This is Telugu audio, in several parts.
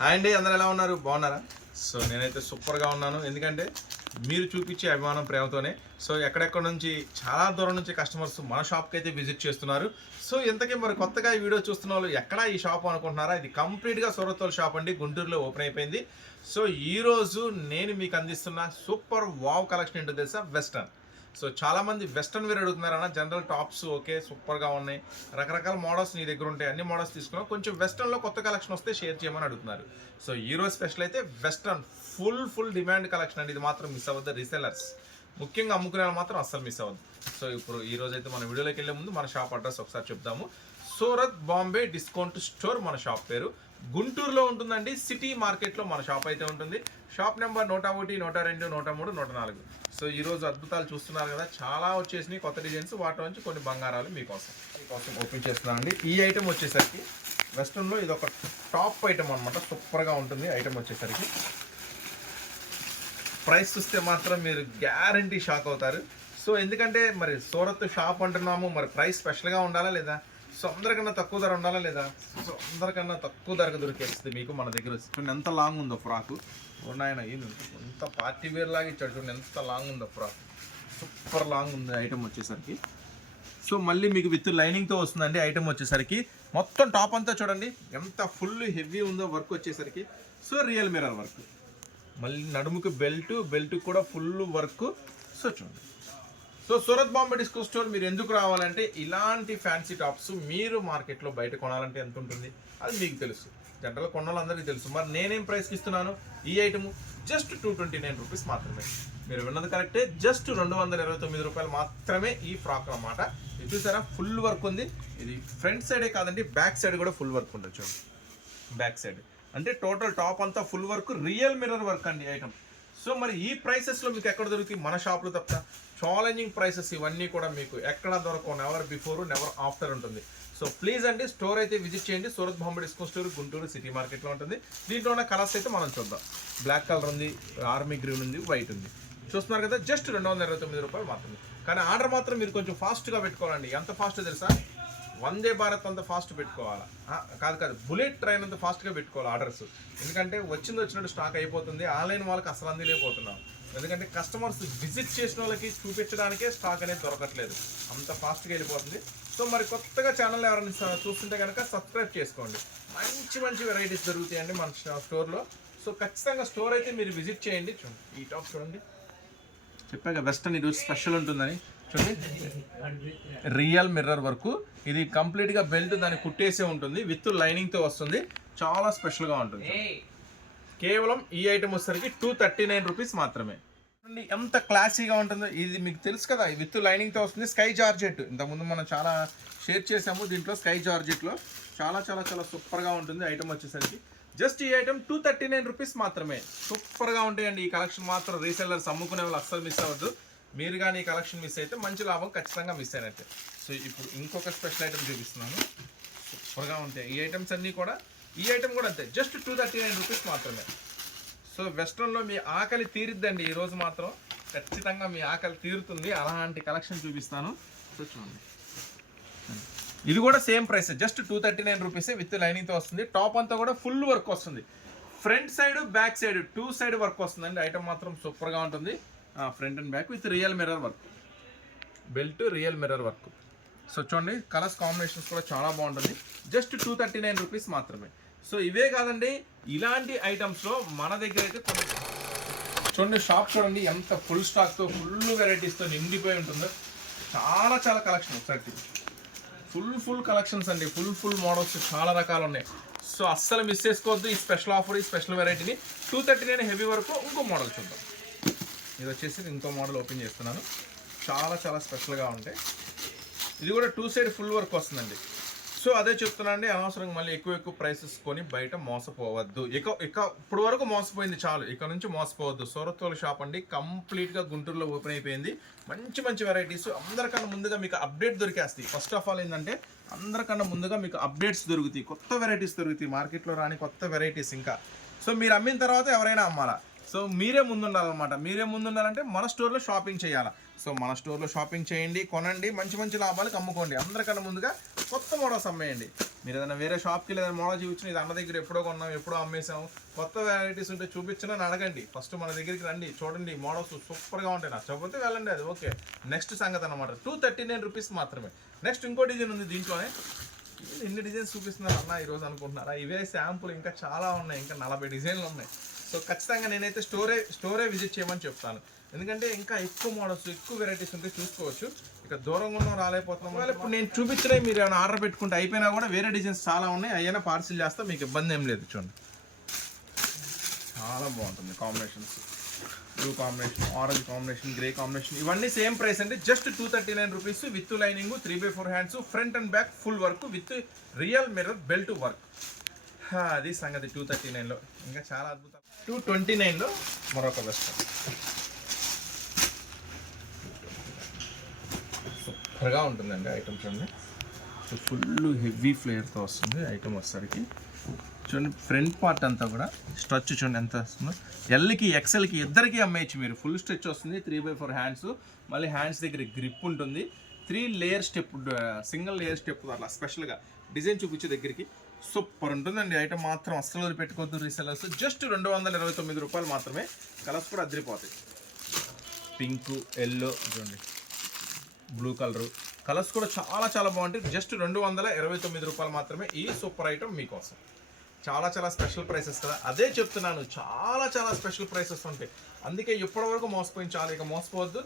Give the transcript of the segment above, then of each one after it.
హాయ్ అండి అందరు ఎలా ఉన్నారు? బాగున్నారా? సో నేనైతే సూపర్గా ఉన్నాను. ఎందుకంటే మీరు చూపించే అభిమానం ప్రేమతోనే. సో ఎక్కడెక్కడ నుంచి చాలా దూరం నుంచి కస్టమర్స్ మన షాప్కి అయితే విజిట్ చేస్తున్నారు. సో ఇంతకీ మరి కొత్తగా ఈ వీడియో చూస్తున్న వాళ్ళు ఎక్కడ ఈ షాప్ అనుకుంటున్నారా? ఇది కంప్లీట్గా సూరత్తోల్ షాప్ అండి గుంటూరులో ఓపెన్ అయిపోయింది. సో ఈరోజు నేను మీకు అందిస్తున్న సూపర్ వావ్ కలెక్షన్ ఏంటో తెలుసా? వెస్టర్న్ సో చాలా మంది వెస్ట్రన్ వేర్ అడుగుతున్నారన్న జనరల్ టాప్స్ ఓకే సూపర్గా ఉన్నాయి. రకరకాల మోడల్స్ నీ దగ్గర ఉంటాయి అన్ని మోడల్స్ తీసుకున్నా కొంచెం వెస్ట్రన్లో కొత్త కలెక్షన్ వస్తే షేర్ చేయమని అడుగుతున్నారు. సో ఈ రోజు స్పెషల్ అయితే western full full demand collection అండి. ఇది మాత్రం మిస్ అవ్వద్దు. రీసెలర్స్ ముఖ్యంగా అమ్ముకునే వాళ్ళు మాత్రం అస్సలు మిస్ అవ్వద్దు. సో ఇప్పుడు ఈ రోజు అయితే మన వీడియోలోకి వెళ్ళే ముందు మన షాప్ అడ్రస్ ఒకసారి చెప్దాము. సూరత్ బాంబే డిస్కౌంట్ స్టోర్ మన షాప్ పేరు. గుంటూరులో ఉంటుందండి సిటీ మార్కెట్లో మన షాప్ అయితే ఉంటుంది. షాప్ నెంబర్ నూట ఒకటి నూట రెండు నూట మూడు నూట నాలుగు. సో ఈరోజు అద్భుతాలు చూస్తున్నారు కదా. చాలా వచ్చేసినాయి కొత్త డిజైన్స్. వాటి నుంచి కొన్ని బంగారాలు మీకోసం. మీకోసం ఓపెన్ చేస్తున్నానండి ఈ ఐటెం వచ్చేసరికి వెస్ట్రన్లో ఇది ఒక టాప్ ఐటెం అనమాట సూపర్గా ఉంటుంది ఐటెం వచ్చేసరికి. ప్రైస్ చూస్తే మాత్రం మీరు గ్యారంటీ షాక్ అవుతారు. సో ఎందుకంటే మరి సూరత్ షాప్ అంటున్నాము. మరి ప్రైస్ స్పెషల్గా ఉండాలా లేదా? సో అందరికన్నా తక్కువ ధర ఉండాలా లేదా? సో అందరికన్నా తక్కువ ధరకు దొరికేస్తుంది మీకు మన దగ్గర వచ్చి. చూడండి ఎంత లాంగ్ ఉందో ఫ్రాక్. ఉన్నాయన ఏంది ఎంత పార్టీ వేర్ లాగా ఇచ్చాడు చూడండి ఎంత లాంగ్ ఉందో ఫ్రాక్. సూపర్ లాంగ్ ఉంది ఐటమ్ వచ్చేసరికి. సో మళ్ళీ మీకు విత్ లైనింగ్తో వస్తుందండి ఐటమ్ వచ్చేసరికి. మొత్తం టాప్ అంతా చూడండి ఎంత ఫుల్ హెవీ ఉందో వర్క్ వచ్చేసరికి. సో రియల్ మిరర్ వర్క్ మళ్ళీ నడుముకి బెల్ట్ బెల్ట్ కూడా ఫుల్ వర్క్ సో చూడండి. So Surat Bombay disco store మీరు ఎందుకు రావాలంటే ఇలాంటి ఫ్యాన్సీ టాప్స్ మీరు మార్కెట్లో బయట కొనాలంటే ఎంత ఉంటుంది? అది మీకు తెలుసు. జనరల్ కొన్న వాళ్ళందరికీ తెలుసు. మరి నేనేం ప్రైస్కి ఇస్తున్నాను? ఈ item just two twenty nine rupees మాత్రమే. మీరు విన్నది కరెక్టే. జస్ట్ రెండు వందల ఇరవై తొమ్మిది రూపాయలు మాత్రమే ఈ ఫ్రాక్ అన్నమాట. ఇది చూసారా? ఫుల్ వర్క్ ఉంది. ఇది ఫ్రంట్ సైడే కాదండి బ్యాక్ సైడ్ కూడా ఫుల్ వర్క్ ఉంటుంది చూడండి బ్యాక్ సైడ్ అంటే టోటల్ టాప్ అంతా full work real mirror work అండి ఐటమ్ సో మరి ఈ ప్రైసెస్లో మీకు ఎక్కడ దొరుకుతాయి? మన షాప్లో తప్ప. ఛాలెంజింగ్ ప్రైసెస్ ఇవన్నీ కూడా మీకు ఎక్కడ దొరకవు. నెవర్ బిఫోర్ నెవర్ ఆఫ్టర్ ఉంటుంది. సో ప్లీజ్ అండి స్టోర్ అయితే విజిట్ చేయండి. Surat Bombay discount store Guntur city మార్కెట్లో ఉంటుంది. దీంట్లో ఉన్న కలర్స్ అయితే మనం చూద్దాం. బ్లాక్ కలర్ ఉంది ఆర్మీ గ్రీన్ ఉంది వైట్ ఉంది. చూస్తున్నారు కదా జస్ట్ రెండు వందల ఇరవై తొమ్మిది రూపాయలు మాత్రమే. కానీ ఆర్డర్ మాత్రం మీరు కొంచెం ఫాస్ట్గా పెట్టుకోవాలండి. ఎంత ఫాస్ట్ తెలుసా? వందే భారత్ అంత ఫాస్ట్ పెట్టుకోవాలా? కాదు కాదు. బుల్లెట్ ట్రైన్ అంత ఫాస్ట్గా పెట్టుకోవాలి ఆర్డర్స్? ఎందుకంటే వచ్చింది వచ్చినట్టు స్టాక్ అయిపోతుంది. ఆన్లైన్ వాళ్ళకి అసలు అందిలేకపోతున్నాం ఎందుకంటే కస్టమర్స్ విజిట్ చేసిన వాళ్ళకి చూపించడానికే స్టాక్ అనేది దొరకట్లేదు. అంత ఫాస్ట్గా వెళ్ళిపోతుంది. సో మరి కొత్తగా ఛానల్ ఎవరైనా చూస్తుంటే కనుక సబ్స్క్రైబ్ చేసుకోండి. మంచి మంచి వెరైటీస్ దొరుకుతాయండి మన స్టో- స్టోర్లో సో ఖచ్చితంగా స్టోర్ అయితే మీరు విజిట్ చేయండి. చూడండి. ఈ టాప్ చూడండి. చెప్పాక వెస్టర్న్ ఈరోజు స్పెషల్ ఉంటుందని. చూడండి. రియల్ మిర్రర్ వర్క్ ఇది కంప్లీట్గా బెల్ట్ దాన్ని కుట్టేసే ఉంటుంది విత్ లైనింగ్తో వస్తుంది. చాలా స్పెషల్గా ఉంటుంది కేవలం ఈ ఐటమ్ వచ్చేసరికి టూ థర్టీ నైన్ రూపీస్ మాత్రమే ఎంత క్లాసీగా ఉంటుందో. ఇది మీకు తెలుసు కదా విత్ లైనింగ్తో వస్తుంది స్కై జార్జెట్ ఇంతకుముందు మనం చాలా షేర్ చేసాము దీంట్లో స్కై జార్జెట్లో. చాలా చాలా చాలా సూపర్గా ఉంటుంది ఐటమ్ వచ్చేసరికి. జస్ట్ ఈ item two thirty nine rupees మాత్రమే. సూపర్గా ఉంటాయండి ఈ కలెక్షన్ మాత్రం రీసెల్లర్స్ అమ్ముకునే వాళ్ళు అస్సలు మిస్ అవ్వద్దు. మీరు కానీ కలెక్షన్ మిస్ అయితే మంచి లాభం ఖచ్చితంగా మిస్ అయినట్టే. సో ఇప్పుడు ఇంకొక స్పెషల్ ఐటమ్ చూపిస్తున్నాను. సూపర్గా ఉంటాయి. ఈ ఐటమ్స్ అన్నీ కూడా ఈ ఐటమ్ కూడా అంతే. Just two thirty nine rupees మాత్రమే. సో వెస్ట్రన్లో మీ ఆకలి తీరుద్దండి. ఈరోజు మాత్రం ఖచ్చితంగా మీ ఆకలి తీరుతుంది. అలాంటి కలెక్షన్ చూపిస్తాను. సో చూడండి. ఇది కూడా same price. Just two thirty nine రూపీసే విత్ లైనింగ్తో వస్తుంది. టాప్ అంతా కూడా ఫుల్ వర్క్ వస్తుంది. Front side back side two side work వస్తుందండి. ఐటమ్ మాత్రం సూపర్గా ఉంటుంది. Front and back with real mirror work belt real mirror work. So చూడండి కలర్స్ కాంబినేషన్స్ కూడా చాలా బాగుంటుంది. Just two thirty nine rupees మాత్రమే. సో ఇవే కాదండి ఇలాంటి ఐటమ్స్లో మన దగ్గర అయితే కొన్ని చూడండి షాప్ చూడండి ఎంత ఫుల్ స్టాక్తో ఫుల్ వెరైటీస్తో నిండిపోయి ఉంటుందో. చాలా చాలా కలెక్షన్ ఒకసారి. ఫుల్ ఫుల్ కలెక్షన్స్ అండి. ఫుల్ ఫుల్ మోడల్స్ చాలా రకాలు ఉన్నాయి. సో అస్సలు మిస్ చేసుకోవద్దు ఈ స్పెషల్ ఆఫర్ ఈ స్పెషల్ వెరైటీని టూ థర్టీ నైన్ హెవీ వరకు ఇంకో మోడల్ చూద్దాం. ఇది వచ్చేసి ఇంకో మోడల్ ఓపెన్ చేస్తున్నాను. చాలా చాలా స్పెషల్గా ఉంటాయి ఇది కూడా టూ సైడ్ ఫుల్ వర్క్ వస్తుందండి. సో అదే చెప్తున్నానండి అనవసరంగా మళ్ళీ ఎక్కువ ఎక్కువ ప్రైసెస్ కొని బయట మోసపోవద్దు. ఇక ఇక ఇప్పుడు వరకు మోసపోయింది చాలు. ఇక నుంచి మోసపోవద్దు. సూరత్వల షాప్ అండి కంప్లీట్గా గుంటూరులో ఓపెన్ అయిపోయింది. మంచి మంచి వెరైటీస్ అందరికన్నా ముందుగా మీకు అప్డేట్ దొరికేస్తాయి. ఫస్ట్ ఆఫ్ ఆల్ ఏంటంటే అందరికన్నా ముందుగా మీకు అప్డేట్స్ దొరుకుతాయి. కొత్త వెరైటీస్ దొరుకుతాయి. మార్కెట్లో రాని కొత్త వెరైటీస్ ఇంకా. సో మీరు అమ్మిన తర్వాత ఎవరైనా అమ్మాలా? సో మీరే ముందుండాలన్నమాట. మీరే ముందుండాలంటే మన స్టోర్లో షాపింగ్ చేయాలా. సో మన స్టోర్లో షాపింగ్ చేయండి కొనండి మంచి మంచి లాభాలకు అమ్ముకోండి. అందరికన్నా ముందుగా కొత్త మోడల్స్ అమ్మేయండి. మీరు ఏదైనా వేరే షాప్కి లేదా మోడల్ చూపించిన ఇది అన్న దగ్గర ఎప్పుడో కొన్నాం ఎప్పుడో అమ్మేసాం కొత్త వెరైటీస్ ఉంటే చూపించిన అడగండి. ఫస్ట్ మన దగ్గరికి రండి చూడండి మోడల్స్ సూపర్గా ఉంటాయి. నచ్చకపోతే వెళ్ళండి అది ఓకే. నెక్స్ట్ సంగతి అనమాట టూ థర్టీ నైన్ రూపీస్ మాత్రమే. నెక్స్ట్ ఇంకో డిజైన్ ఉంది దీంట్లోనే. ఎన్ని ఇన్ని డిజైన్స్ చూపిస్తున్నారు అన్న ఈరోజు అనుకుంటున్నారా? ఇవే శాంపుల్ ఇంకా చాలా ఉన్నాయి ఇంకా నలభై డిజైన్లు ఉన్నాయి. సో ఖచ్చితంగా నేనైతే స్టోరే స్టోరే విజిట్ చేయమని చెప్తాను. ఎందుకంటే ఇంకా ఎక్కువ మోడల్స్ ఎక్కువ వెరైటీస్ ఉంటే చూసుకోవచ్చు. ఇక దూరంగా ఉన్నాం రాలేకపోతున్నాం ఇప్పుడు నేను చూపించినవి మీరు ఏమైనా ఆర్డర్ పెట్టుకుంటే అయిపోయినా కూడా వేరే డిజైన్స్ చాలా ఉన్నాయి. అయినా పార్సిల్ చేస్తా మీకు ఇబ్బంది ఏం లేదు చూడండి. చాలా బాగుంటుంది combinations blue combination orange combination grey combination ఇవన్నీ సేమ్ ప్రైస్ అండి. Just two thirty nine rupees with lining three by four hands front and back full work with real mirror belt work అది సంగతి. టూ థర్టీ నైన్లో ఇంకా చాలా అద్భుతం. టూ ట్వంటీ నైన్లో మరొక బెస్ట్ సూపర్గా ఉంటుందండి ఐటమ్ చూడండి. ఫుల్ హెవీ ఫ్లేయర్తో వస్తుంది. ఐటమ్ వచ్చేసరికి. చూడండి ఫ్రంట్ పార్ట్ అంతా కూడా స్ట్రచ్ చూడండి ఎంత వస్తుందో. ఎల్కి ఎక్సెల్కి ఇద్దరికి అమ్మేయచ్చు మీరు. ఫుల్ స్ట్రెచ్ వస్తుంది. త్రీ బై ఫోర్ హ్యాండ్స్ మళ్ళీ హ్యాండ్స్ దగ్గర గ్రిప్ ఉంటుంది. Three layer step single layer step అట్లా స్పెషల్గా డిజైన్ చూపించే దగ్గరికి. సూపర్ ఉంటుందండి. ఐటమ్ మాత్రం అస్సలు వదిలిపెట్టుకోవద్దు రీసెలర్స్ జస్ట్ రెండు వందల ఇరవై తొమ్మిది రూపాయలు మాత్రమే కలర్స్ కూడా అదిరిపోతాయి. పింక్ ఎల్లో చూడండి. Blue colour. కలర్స్ కూడా చాలా చాలా బాగుంటాయి. జస్ట్ రెండు వందల ఇరవై తొమ్మిది రూపాయలు మాత్రమే ఈ సూపర్ ఐటమ్ మీకోసం. చాలా చాలా స్పెషల్ ప్రైసెస్ కదా. అదే చెప్తున్నాను. చాలా చాలా స్పెషల్ ప్రైసెస్ ఉంటాయి. అందుకే ఇప్పటివరకు మోసపోయింది చాలా. ఇక మోసపోవద్దు.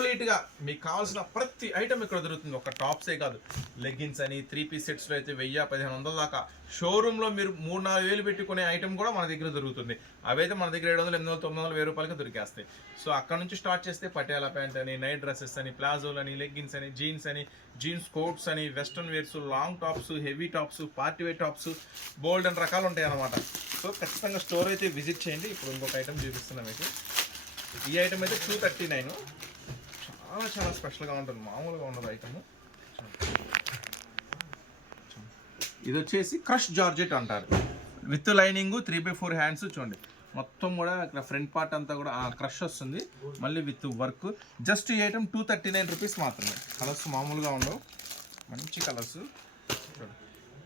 కంప్లీట్గా మీకు కావాల్సిన ప్రతి ఐటమ్ ఇక్కడ దొరుకుతుంది. ఒక టాప్సే కాదు. లెగ్గిన్స్ అని త్రీ పీస్ సెట్స్లో అయితే వెయ్యి పదిహేను వందల దాకా. షోరూంలో మీరు మూడు నాలుగు వేలు పెట్టుకునే ఐటమ్ కూడా మన దగ్గర దొరుకుతుంది. అవైతే మన దగ్గర ఏడు వందలు ఎనిమిది వందలు తొమ్మిది వందల వెయ్యి రూపాయలకి దొరికేస్తాయి. సో అక్కడ నుంచి స్టార్ట్ చేస్తే పటియాల ప్యాంట్ అని నైట్ డ్రెస్సెస్ అని ప్లాజోలు అని లెగ్గిన్స్ అని జీన్స్ అని జీన్స్ కోట్స్ అని western wears long tops heavy tops party wear tops bold and రకాలు ఉంటాయి అన్నమాట సో ఖచ్చితంగా స్టోర్ అయితే విజిట్ చేయండి. ఇప్పుడు ఇంకొక ఐటమ్ చూపిస్తున్నాం మీకు. ఈ ఐటమ్ అయితే టూ థర్టీ నైన్ చాలా చాలా స్పెషల్గా ఉంటుంది. మామూలుగా ఉండదు ఐటమ్. ఇది వచ్చేసి క్రష్ జార్జెట్ అంటారు. With lining three by four hands చూడండి. మొత్తం కూడా ఇక్కడ ఫ్రంట్ పార్ట్ అంతా కూడా క్రష్ వస్తుంది. మళ్ళీ విత్ వర్క్. జస్ట్ ఈ item two thirty nine rupees మాత్రమే. కలర్స్ మామూలుగా ఉండవు. మంచి colours.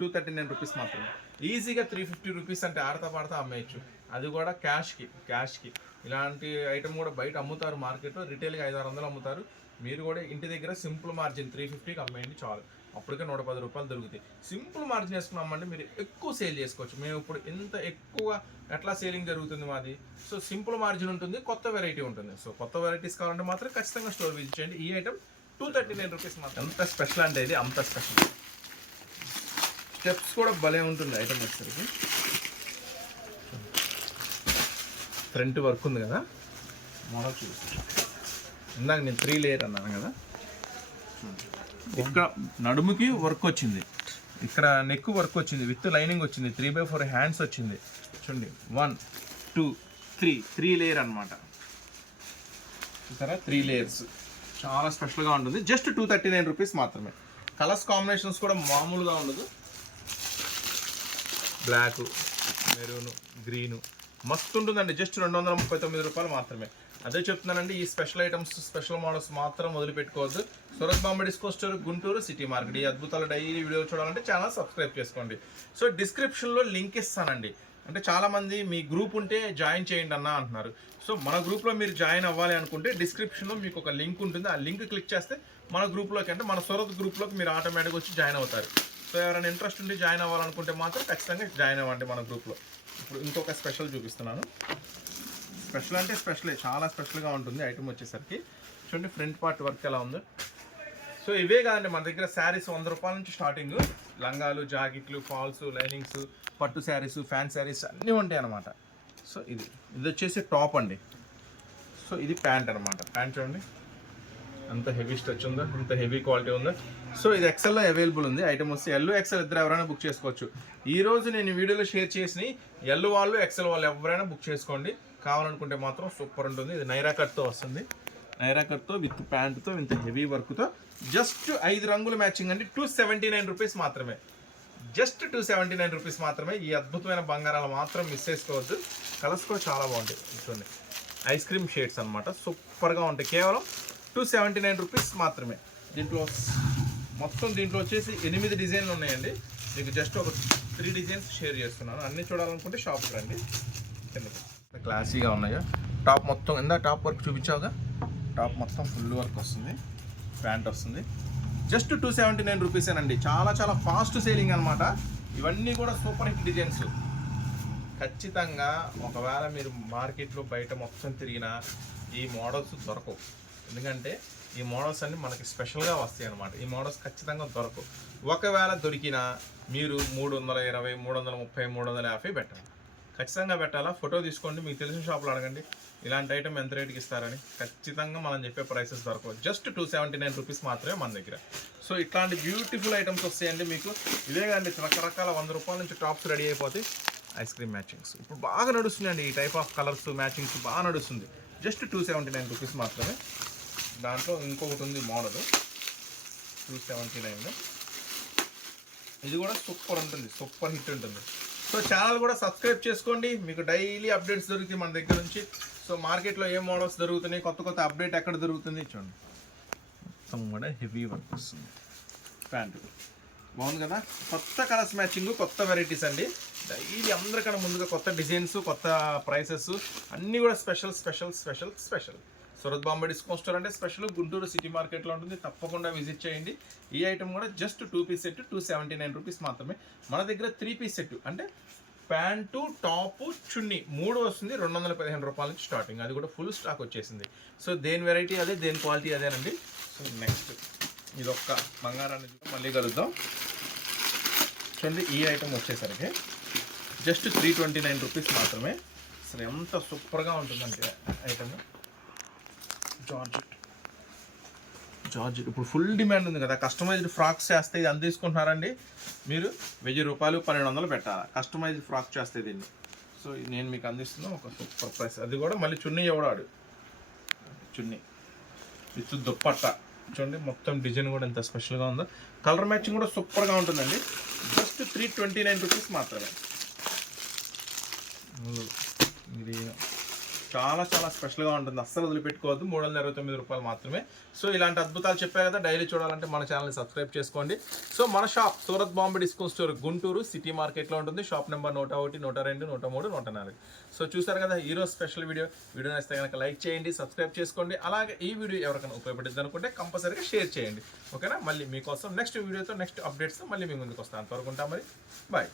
Two thirty nine rupees మాత్రమే. ఈజీగా త్రీ ఫిఫ్టీ రూపీస్ అంటే ఆడతా పాడతా అమ్మేయచ్చు. అది కూడా క్యాష్కి క్యాష్కి. ఇలాంటి ఐటమ్ కూడా బయట అమ్ముతారు మార్కెట్లో. రిటైల్గా ఐదు ఆరు వందలు అమ్ముతారు. మీరు కూడా ఇంటి దగ్గర సింపుల్ మార్జిన్ త్రీ ఫిఫ్టీకి అమ్మేయండి చాలు. అప్పటికే నూట పది రూపాయలు దొరుకుతాయి. సింపుల్ మార్జిన్ వేసుకున్నామంటే మీరు ఎక్కువ సేల్ చేసుకోవచ్చు. మేము ఇప్పుడు ఇంత ఎక్కువ ఎట్లా సేలింగ్ జరుగుతుంది మాది? సో సింపుల్ మార్జిన్ ఉంటుంది కొత్త వెరైటీ ఉంటుంది. సో కొత్త వెరైటీస్ కావాలంటే మాత్రం ఖచ్చితంగా స్టోర్ విజిట్ చేయండి. ఈ item two thirty nine rupees మాత్రం ఎంత స్పెషల్ అంటే ఇది అంత స్పెషల్ స్టెప్స్ కూడా భలే ఉంటుంది ఐటమ్ వచ్చేసరికి. ఫ్రంట్ వర్క్ ఉంది కదా? మోడల్ చూసి ఇందాక నేను త్రీ లేయర్ అన్నాను కదా? ఇక్కడ నడుముకి వర్క్ వచ్చింది. ఇక్కడ నెక్ వర్క్ వచ్చింది. విత్ లైనింగ్ వచ్చింది. త్రీ బై ఫోర్ హ్యాండ్స్ వచ్చింది. చూడండి. One two three three layer అనమాట చూసారా? త్రీ లేయర్స్ చాలా స్పెషల్గా ఉంటుంది. Just two thirty nine rupees మాత్రమే. కలర్స్ కాంబినేషన్స్ కూడా మామూలుగా ఉండదు. బ్లాక్ మెరూన్ గ్రీను మస్తు ఉంటుందండి జస్ట్ రెండు వందల ముప్పై తొమ్మిది రూపాయలు మాత్రమే. అదే చెప్తున్నానండి ఈ స్పెషల్ ఐటమ్స్ స్పెషల్ మోడల్స్ మాత్రం వదిలిపెట్టుకోవద్దు. Surat Bombay disco store Guntur city market. ఈ అద్భుతాల డైలీ వీడియో చూడాలంటే ఛానల్ సబ్స్క్రైబ్ చేసుకోండి. సో డిస్క్రిప్షన్లో లింక్ ఇస్తానండి. అంటే చాలామంది మీ గ్రూప్ ఉంటే జాయిన్ చేయండి అన్న అంటున్నారు. సో మన గ్రూప్లో మీరు జాయిన్ అవ్వాలి అనుకుంటే డిస్క్రిప్షన్లో మీకు ఒక లింక్ ఉంటుంది. ఆ లింక్ క్లిక్ చేస్తే మన గ్రూప్లోకి అంటే మన సూరత్ గ్రూప్లోకి మీరు ఆటోమేటిక్గా వచ్చి జాయిన్ అవుతారు. సో ఎవరైనా ఇంట్రెస్ట్ ఉండి జాయిన్ అవ్వాలనుకుంటే మాత్రం ఖచ్చితంగా జాయిన్ అవ్వండి మన గ్రూప్లో. ఇప్పుడు ఇంకొక స్పెషల్ చూపిస్తున్నాను. స్పెషల్ అంటే స్పెషలే చాలా స్పెషల్గా ఉంటుంది ఐటమ్ వచ్చేసరికి. చూడండి ఫ్రంట్ పార్ట్ వర్క్ ఎలా ఉందో. సో ఇవే కాదండి మన దగ్గర శారీస్ వంద రూపాయల నుంచి స్టార్టింగ్ లంగాలు జాకెట్లు ఫాల్స్ లైనింగ్స్ పట్టు శారీస్ ఫ్యాన్ శారీస్ అన్నీ ఉంటాయి అనమాట సో ఇది ఇది వచ్చేసి టాప్ అండి. సో ఇది ప్యాంట్ అనమాట ప్యాంట్ చూడండి. అంత హెవీ స్ట్రెచ్ ఉందా? అంత హెవీ క్వాలిటీ ఉందా? సో ఇది ఎక్సెల్లో అవైలబుల్ ఉంది. ఐటమ్ వస్తే ఎల్లు ఎక్సెల్ ఇద్దరు ఎవరైనా బుక్ చేసుకోవచ్చు. ఈ రోజు నేను వీడియోలో షేర్ చేసిన ఎల్లు వాళ్ళు ఎక్సెల్ వాళ్ళు ఎవరైనా బుక్ చేసుకోండి. కావాలనుకుంటే మాత్రం సూపర్ ఉంటుంది. ఇది నైరా కట్తో వస్తుంది. నైరా కట్తో విత్ ప్యాంట్తో ఇంత హెవీ వర్క్తో జస్ట్ ఐదు రంగుల మ్యాచింగ్ అండి. టూ సెవెంటీ నైన్ రూపీస్ మాత్రమే. Just two seventy nine rupees మాత్రమే. ఈ అద్భుతమైన బంగారాలు మాత్రం మిస్ చేసుకోవద్దు. కలర్స్ కూడా చాలా బాగుంటాయి. చూడండి ఐస్ క్రీమ్ షేడ్స్ అనమాట సూపర్గా ఉంటాయి. కేవలం టూ సెవెంటీ నైన్ రూపీస్ మాత్రమే. దీంట్లో మొత్తం దీంట్లో వచ్చేసి ఎనిమిది డిజైన్లు ఉన్నాయండి. మీకు జస్ట్ ఒక త్రీ డిజైన్స్ షేర్ చేస్తున్నాను. అన్ని చూడాలనుకుంటే షాప్కి రండి. క్లాసీగా ఉన్నాయా? టాప్ మొత్తం ఇందా టాప్ వర్క్ చూపించావుగా? టాప్ మొత్తం ఫుల్ వర్క్ వస్తుంది. ప్యాంట్ వస్తుంది. జస్ట్ టూ సెవెంటీ నైన్ రూపీసేనండి. చాలా చాలా ఫాస్ట్ సేలింగ్ అనమాట ఇవన్నీ కూడా సూపర్ హిట్ డిజైన్స్. ఖచ్చితంగా ఒకవేళ మీరు మార్కెట్లో బయట మొత్తం తిరిగినా ఈ మోడల్స్ దొరకవు. ఎందుకంటే ఈ మోడల్స్ అన్ని మనకి స్పెషల్గా వస్తాయి అనమాట ఈ మోడల్స్ ఖచ్చితంగా దొరకవు. ఒకవేళ దొరికినా మీరు మూడు వందల ఇరవై మూడు వందల ముప్పై మూడు వందల యాభై పెట్టండి. ఖచ్చితంగా పెట్టాలా? ఫోటో తీసుకోండి మీకు తెలిసిన షాప్లో అడగండి. ఇలాంటి ఐటమ్ ఎంత రేటుకి ఇస్తారని ఖచ్చితంగా మనం చెప్పే ప్రైసెస్ దొరకవు. Just two seventy nine rupees మాత్రమే మన దగ్గర. సో ఇట్లాంటి బ్యూటిఫుల్ ఐటమ్స్ వస్తాయండి మీకు. ఇదే కాదండి రకరకాల వంద రూపాయల నుంచి టాప్స్ రెడీ అయిపోతాయి. ఐస్ క్రీమ్ మ్యాచింగ్స్ ఇప్పుడు బాగా నడుస్తున్నాయండి ఈ టైప్ ఆఫ్ కలర్స్ మ్యాచింగ్స్ బాగా నడుస్తుంది. Just two seventy nine rupees మాత్రమే. దాంట్లో ఇంకొకటి ఉంది మోడల్. Two seventy nine. ఇది కూడా సూపర్ ఉంటుంది సూపర్ హిట్ ఉంటుంది. సో ఛానల్ కూడా సబ్స్క్రైబ్ చేసుకోండి. మీకు డైలీ అప్డేట్స్ దొరుకుతాయి మన దగ్గర నుంచి. సో మార్కెట్లో ఏ మోడల్స్ దొరుకుతున్నాయి కొత్త కొత్త అప్డేట్ ఎక్కడ దొరుకుతుంది చూడండి. మొత్తం కూడా హెవీ వర్క్ వస్తుంది. ప్యాంటు బాగుంది కదా? కొత్త కలర్స్ మ్యాచింగ్ కొత్త వెరైటీస్ అండి. డైలీ అందరికన్నా ముందుగా కొత్త డిజైన్స్ కొత్త ప్రైసెస్ అన్నీ కూడా special special special special Surat Bombay discount store అంటే స్పెషల్ గుంటూరు సిటీ మార్కెట్లో ఉంటుంది. తప్పకుండా విజిట్ చేయండి. ఈ ఐటమ్ కూడా just two piece set two seventy nine rupees మాత్రమే. మన దగ్గర త్రీ పీస్ సెట్ అంటే ప్యాంటు టాపు చున్నీ మూడు వస్తుంది. రెండు వందల పదిహేను రూపాయల నుంచి స్టార్టింగ్ అది కూడా ఫుల్ స్టాక్ వచ్చేసింది. సో దేని వెరైటీ అదే దేని క్వాలిటీ అదేనండి సో నెక్స్ట్ ఇది ఒక్క బంగారాన్ని మళ్ళీ కలుద్దాం. చూడండి ఈ ఐటమ్ వచ్చేసరికి just three twenty nine rupees మాత్రమే. అసలు ఎంత సూపర్గా ఉంటుందంటే ఐటమ్ జార్జెట్. జార్జెట్ ఇప్పుడు ఫుల్ డిమాండ్ ఉంది కదా. కస్టమైజ్డ్ ఫ్రాక్స్ చేస్తే ఇది అంత తీసుకుంటున్నారండి? మీరు వెయ్యి రూపాయలు పన్నెండు వందలు పెట్టాలి? కస్టమైజ్డ్ ఫ్రాక్ చేస్తే దీన్ని. సో నేను మీకు అందిస్తున్నా ఒక సూపర్ ప్రైస్. అది కూడా మళ్ళీ చున్నీ ఎవడాడు? చున్నీ. విత్ దుప్పట్ట. చూడండి మొత్తం డిజైన్ కూడా ఎంత స్పెషల్గా ఉందో. కలర్ మ్యాచింగ్ కూడా సూపర్గా ఉంటుందండి. Just three twenty nine rupees మాత్రమే. ఇది చాలా చాలా స్పెషల్గా ఉంటుంది. అస్సలు వదిలిపెట్టుకోవద్దు. మూడు వందల ఇరవై తొమ్మిది రూపాయలు మాత్రమే. సో ఇలాంటి అద్భుతాలు చెప్పారు కదా డైలీ చూడాలంటే మన ఛానల్ని సబ్స్క్రైబ్ చేసుకోండి. సో మన shop Surat Bombay discount store Guntur city మార్కెట్లో ఉంటుంది. షాప్ నెంబర్ నూట ఒకటి నూట రెండు నూట మూడు నూట నాలుగు. సో చూసారు కదా ఈరోజు స్పెషల్ వీడియో వీడియో నచ్చితే కనుక లైక్ చేయండి సబ్స్క్రైబ్ చేసుకోండి. అలాగే ఈ వీడియో ఎవరికైనా ఉపయోగపడుతుంది అనుకుంటే కంపల్సరీగా షేర్ చేయండి. ఓకేనా మళ్ళీ మీకోసం నెక్స్ట్ వీడియోతో నెక్స్ట్ అప్డేట్స్ మళ్ళీ మీ ముందుకు వస్తాను. అంతవరకు మరి. బాయ్